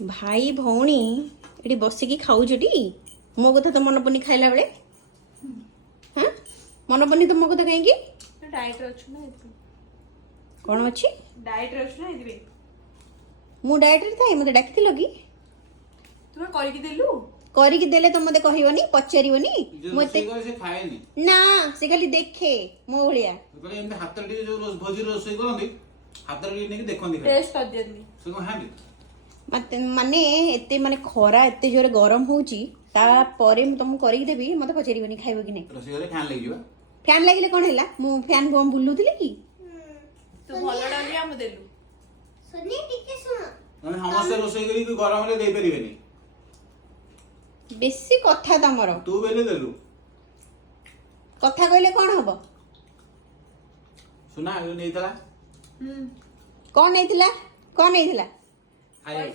भाई भौणी एटी बसिकी खाऊछटी मो कथा तो मन पनी खाइला बेले हाँ मन पनी तो मो कथा कहीं डाइट रे अछु ना एथि कौन अच्छी डाइट रे अछु ना एथि मु डाइट रे थाई मते डाकिथिलो कि तुमे करि कि देलु करी की देले तो मते कहबनी पचारिबनी मते से खाएनी ना से खाली देखे मो भलिया कहले एमते हाथ रे जो रोज भोजी रोसई करंदी हाथ रे नेकी देखंदी टेस्ट कर दियंदी से को हांदी मते माने एते माने खरा एते जोरे गरम होउची ता परे मु तुमको करी देबी मते पचारिबनी खाइबो कि नै रोसई करे फैन लगी जिवा फैन लागिले कोन हैला मु फैन को बुलुथिले कि तू भलो डाली हम देलु सुनी टिके सुनो हम हमसे रोसई करी कि गरम रे दे परिबेनी बेसी कथा तमरो तू बेले देलु कथा कहले कोन हबो सुना यो नेतला कोन नैथिला कोन नैथिला खाए